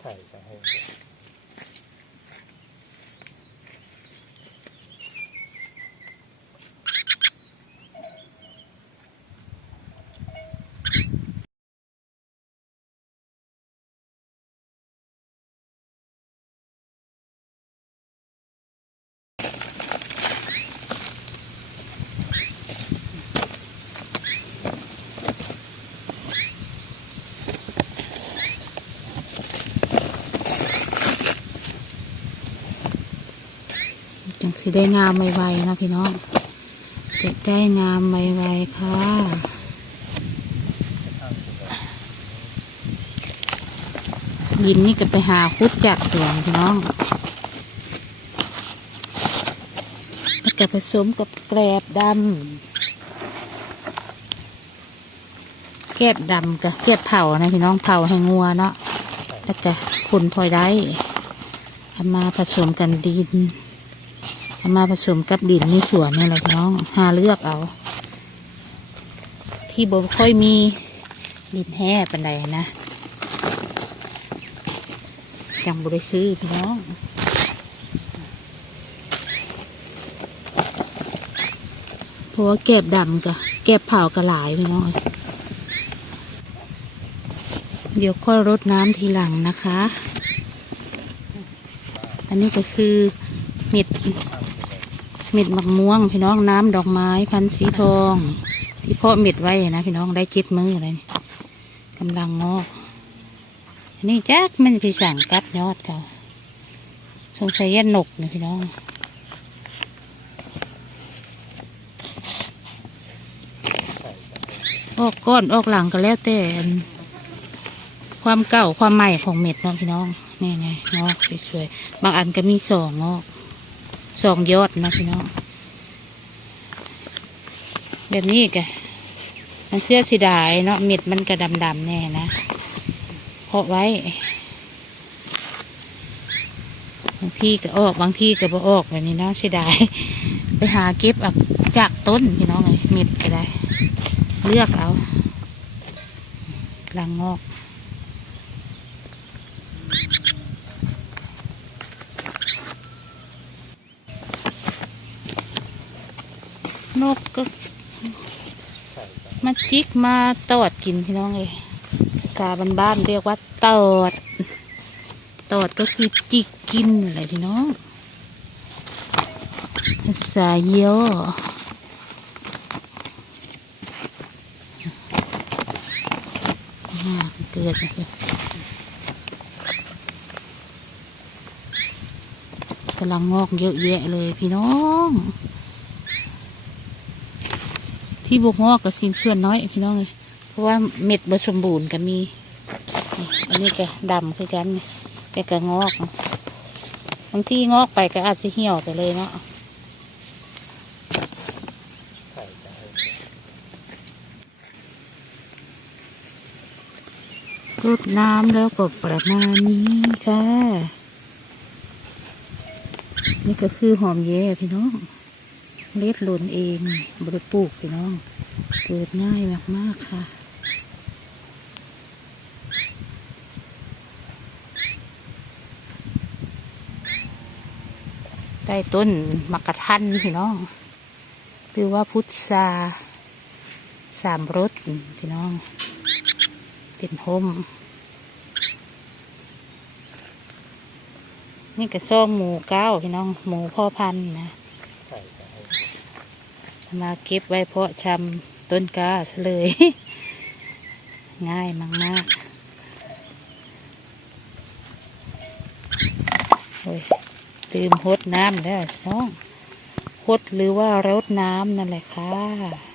ใช่ใช่ให้ จังสิได้งามไวๆนะพี่น้องจะได้งามไวๆค่ะยินนี่ก็ไปหาคุดจากสวนพี่น้องแล้วก็ผสมกับแกลบดำแกลบดำกับแกลบเผานะพี่น้องเผาให้งัวเนาะแล้วก็ขุนพลอยได้เอามาผสมกันดิน เอามาผสมกับดินในสวนนี่แหละพี่น้องหาเลือกเอา ที่บ่ค่อยมีดินแห่ปันใดนะจังบริซื้อพี่น้องเพราะว่าเก็บดำกะเก็บเผากระหลายพี่น้องเดี๋ยวค่อยรดน้ำทีหลังนะคะ อันนี้ก็คือ เม็ดเม็ดมะม่วง พี่น้องน้ำดอกไม้พันธุ์สีทอง ที่เพาะเม็ดไว้นะพี่น้องได้เจ็ดมือเลยนี่กำลังงอกอันนี้จักมันพี่สั่งกัดยอดเขาสงสัยยันหนกนะพี่น้องออกก้อนออกหลังก็แล้วแต่ความเก่าความใหม่ของเม็ดเนาะพี่น้องนี่ไงงอกสวยๆบางอันก็มีสองงอก สองยอดนะพี่น้อง แบบนี้กะมันเสื้อสีดายเนาะเม็ดมันก็ดำๆแน่นะเพาะไว้บางที่ก็ออกบางที่ก็บ่ออกแบบนี้เนาะเสียดายไปหาเก็บจากต้นพี่น้องเลยเม็ดก็ได้ เลือกเอากลางงอก นกก็มาจิกมาตอดกินพี่น้องเลยภาษาบ้านๆเรียกว่าตอด ตอดก็คือจิกกินอะไรพี่น้องภาษาย่ออ่าเกิดกำลังงอกเยอะแยะเลยพี่น้อง ที่บกงอกกับสินส่วนน้อยพี่น้องเลยเพราะว่าเม็ดบสมบูรณ์ก็มี อันนี้ก็ดำคือกันแต่ก็งอกบางที่งอกไปก็อาจจะเหี่ยวไปเลยเนาะรดน้ำแล้วก็ประมาณนี้ค่ะ นี่ก็คือหอมแย่พี่น้อง เล็ดหล่นเองบริปลูกพี่น้องเกิดง่ายมากๆค่ะใต้ต้นมักกะทันพี่น้องหรือว่าพุทราสามรสพี่น้องเป็นพมนี่ก็ซ่องหมูเก้าพี่น้องหมูพ่อพันธุ์นะ มาเก็บไว้เพาะชำต้นกาซะเลย ง่ายมากมากโอ้ยลืมหดน้ำแล้วน้องหดหรือว่ารดน้ำนั่นแหละค่ะ